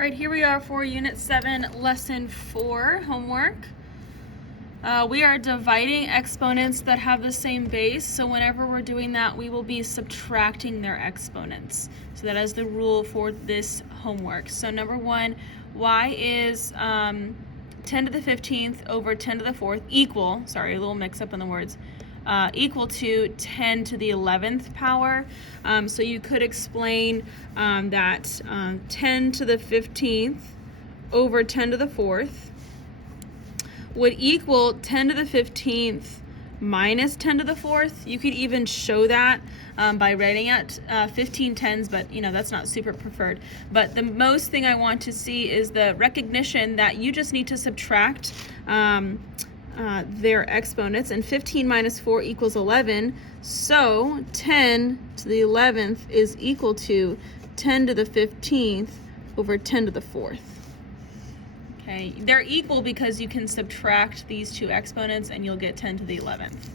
All right, here we are for Unit 7, Lesson 4 homework. We are dividing exponents that have the same base, so whenever we're doing that, we will be subtracting their exponents. So that is the rule for this homework. So number 1, y is 10 to the 15th over 10 to the 4th equal, sorry, a little mix up in the words, equal to 10 to the 11th power. So you could explain that 10 to the 15th over 10 to the 4th would equal 10 to the 15th minus 10 to the 4th. You could even show that by writing it 15 tens, but you know that's not super preferred. But the most thing I want to see is the recognition that you just need to subtract their exponents, and 15 minus 4 equals 11, so 10 to the 11th is equal to 10 to the 15th over 10 to the 4th. Okay, they're equal because you can subtract these two exponents and you'll get 10 to the 11th.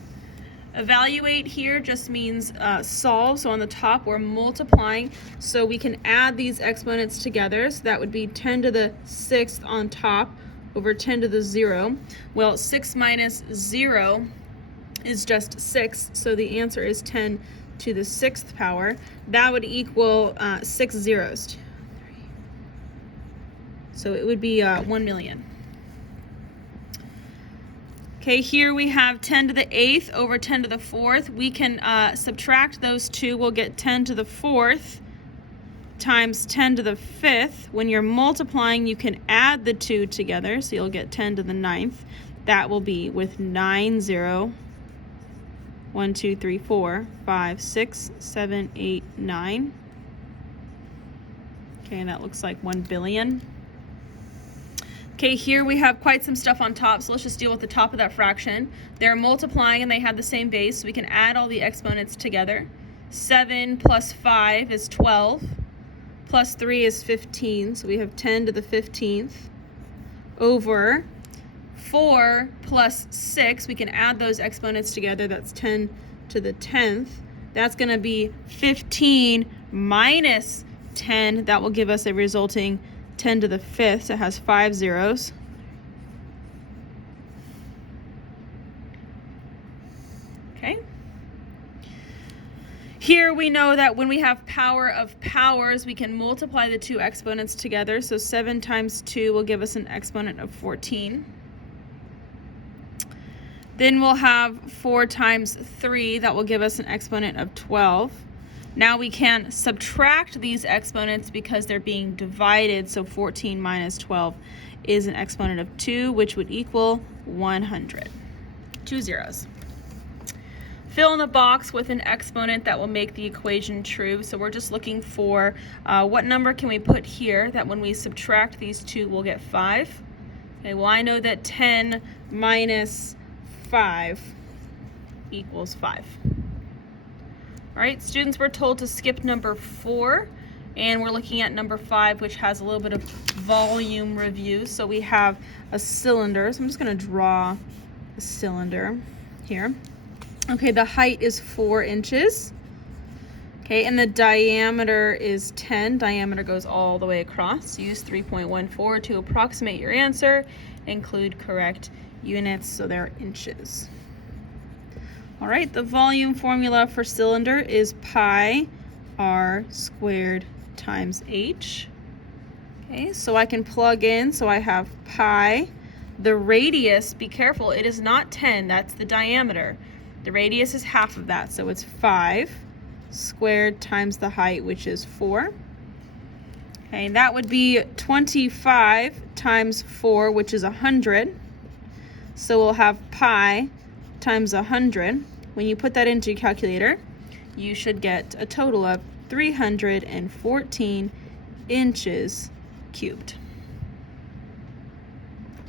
Evaluate here just means solve, so on the top we're multiplying, so we can add these exponents together, so that would be 10 to the 6th on top over 10 to the 0. Well, 6 minus 0 is just 6, so the answer is 10 to the 6th power. That would equal 6 zeros. 2, 3. So it would be 1 million. Okay, here we have 10 to the 8th over 10 to the 4th. We can subtract those two. We'll get 10 to the 4th times 10 to the 5th. When you're multiplying, you can add the two together, so you'll get 10 to the 9th. That will be with 9 0, 1 2 3 4 5 6 7 8 9. Okay, and that looks like 1 billion. Okay, here we have quite some stuff on top, so let's just deal with the top of that fraction. They're multiplying and they have the same base, so we can add all the exponents together. 7 plus 5 is 12. Plus 3 is 15, so we have 10 to the 15th over 4 plus 6. We can add those exponents together. That's 10 to the 10th. That's going to be 15 minus 10. That will give us a resulting 10 to the 5th. So it has 5 zeros. Okay. Here we know that when we have power of powers, we can multiply the two exponents together. So 7 times 2 will give us an exponent of 14. Then we'll have 4 times 3. That will give us an exponent of 12. Now we can subtract these exponents because they're being divided. So 14 minus 12 is an exponent of 2, which would equal 100. 2 zeros. Fill in the box with an exponent that will make the equation true. So we're just looking for what number can we put here that when we subtract these two, we'll get 5. Okay, well, I know that 10 minus 5 equals 5. All right, students, we're told to skip number 4, and we're looking at number 5, which has a little bit of volume review. So we have a cylinder. So I'm just going to draw a cylinder here. Okay, the height is 4 inches. Okay, and the diameter is 10. Diameter goes all the way across. Use 3.14 to approximate your answer. Include correct units, so they're inches. All right, the volume formula for cylinder is pi r squared times h. Okay, so I can plug in, so I have pi. The radius, be careful, it is not 10, that's the diameter. The radius is half of that, so it's 5 squared times the height, which is 4. Okay, that would be 25 times 4, which is 100. So we'll have pi times 100. When you put that into your calculator, you should get a total of 314 inches cubed.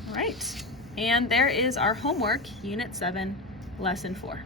All right, and there is our homework, Unit 7, Lesson 4.